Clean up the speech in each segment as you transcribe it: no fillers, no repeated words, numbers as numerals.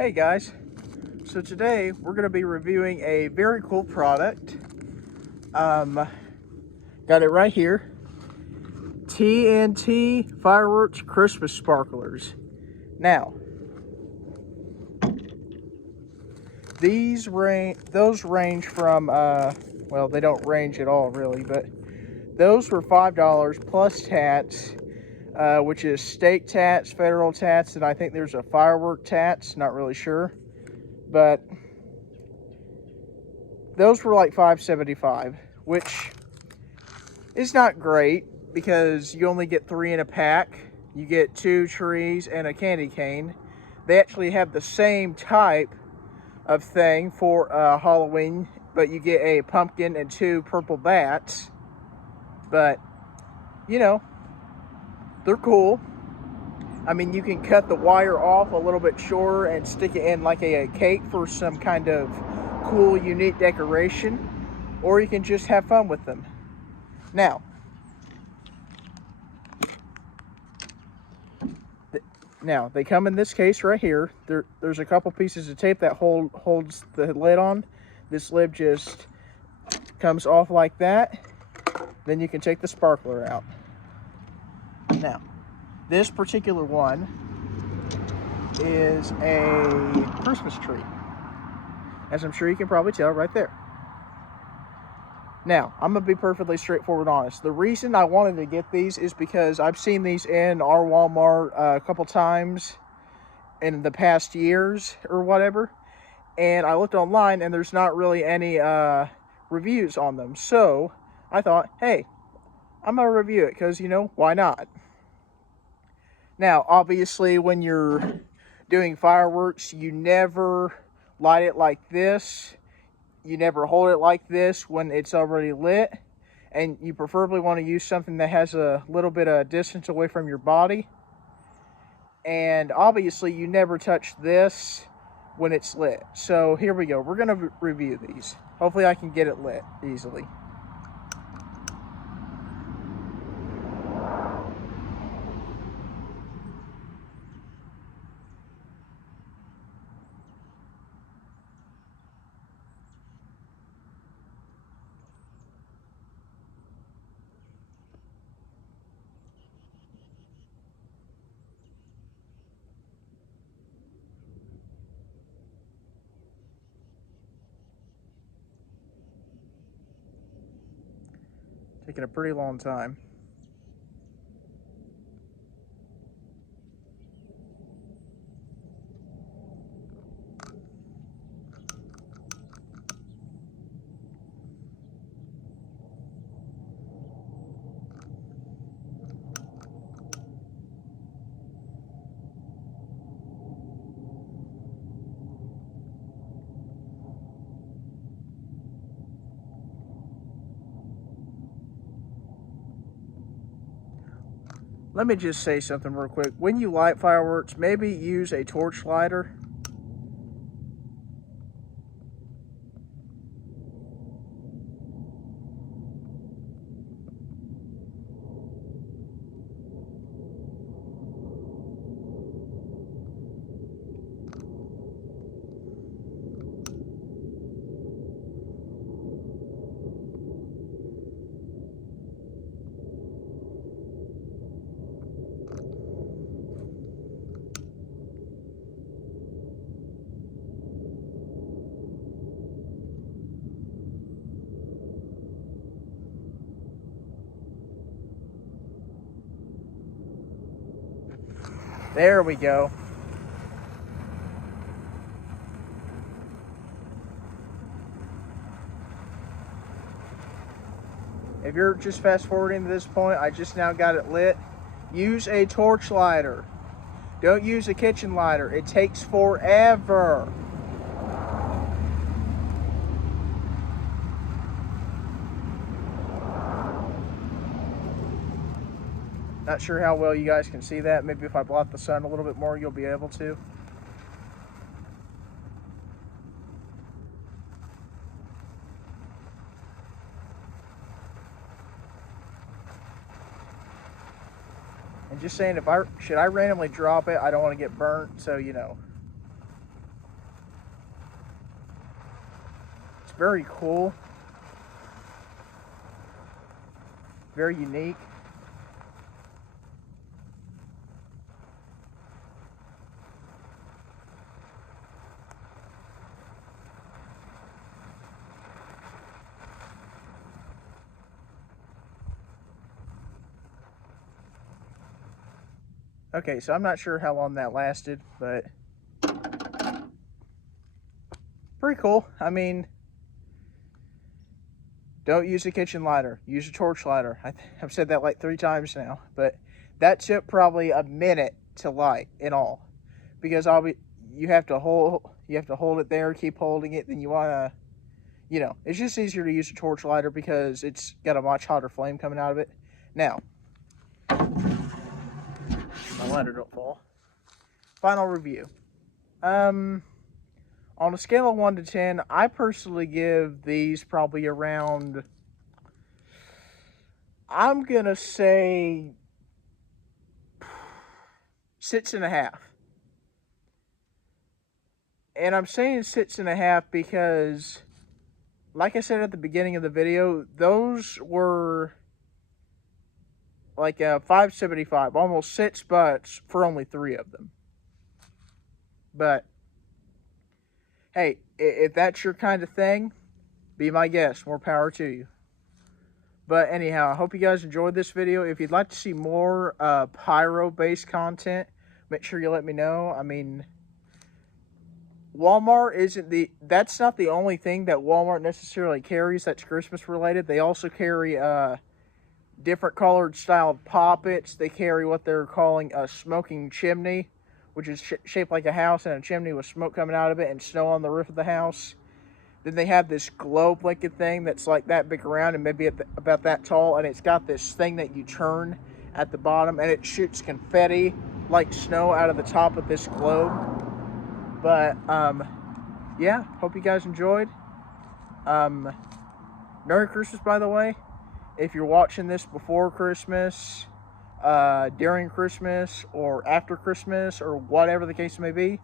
Hey guys, so today we're going to be reviewing a very cool product. Got it right here. TNT Fireworks Christmas Sparklers. Now, those range from, well, they don't range at all really, but those were $5 plus tats, which is state tats, federal tats, and I think there's a firework tats, not really sure, but those were like $5.75, which is not great because you only get 3 in a pack. You get 2 trees and a candy cane. They actually have the same type of thing for Halloween, but you get a pumpkin and 2 purple bats. But, you know, they're cool. I mean, you can cut the wire off a little bit shorter and stick it in like a cake for some kind of cool, unique decoration, or you can just have fun with them. Now, they come in this case right here. There's a couple pieces of tape that holds the lid on. This lid just comes off like that. Then you can take the sparkler out. Now, this particular one is a Christmas tree, as I'm sure you can probably tell right there. Now, I'm going to be perfectly straightforward honest. The reason I wanted to get these is because I've seen these in our Walmart a couple times in the past years or whatever. And I looked online and there's not really any reviews on them. So I thought, hey, I'm going to review it because, why not? Now, obviously, when you're doing fireworks, you never light it like this. You never hold it like this when it's already lit, and you preferably want to use something that has a little bit of distance away from your body. And obviously you never touch this when it's lit. So here we go. We're going to review these. Hopefully I can get it lit easily. Taking a pretty long time. Let me just say something real quick. When you light fireworks, maybe use a torch lighter. There we go. If you're just fast forwarding to this point, I just now got it lit. Use a torch lighter. Don't use a kitchen lighter. It takes forever. Not sure how well you guys can see that. Maybe if I block the sun a little bit more, you'll be able to. And just saying, should I randomly drop it, I don't want to get burnt, so very cool, very unique. Okay, so I'm not sure how long that lasted, but pretty cool. I mean, don't use a kitchen lighter. Use a torch lighter. I've said that like 3 times now, but that took probably a minute to light in all, because you have to hold it there, keep holding it. Then you wanna, it's just easier to use a torch lighter because it's got a much hotter flame coming out of it. Now, my lighter don't fall. Final review. On a scale of 1 to 10, I personally give these probably around, I'm gonna say 6.5. And I'm saying 6.5 because, like I said at the beginning of the video, those were like $5.75, almost $6 for only 3 of them. But hey, if that's your kind of thing, be my guest. More power to you. But anyhow, I hope you guys enjoyed this video. If you'd like to see more pyro-based content, make sure you let me know. I mean, Walmart that's not the only thing that Walmart necessarily carries that's Christmas related. They also carry different colored styled poppets. They carry what they're calling a smoking chimney, which is shaped like a house and a chimney with smoke coming out of it and snow on the roof of the house. Then they have this globe-looking thing that's like that big around and maybe about that tall, and it's got this thing that you turn at the bottom, and it shoots confetti like snow out of the top of this globe. But yeah, hope you guys enjoyed. Merry Christmas, by the way. If you're watching this before Christmas, during Christmas, or after Christmas, or whatever the case may be,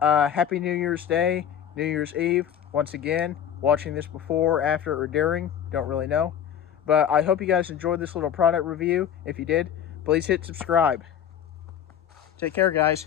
Happy New Year's Day, New Year's Eve. Once again, watching this before, after, or during, don't really know. But I hope you guys enjoyed this little product review. If you did, please hit subscribe. Take care, guys.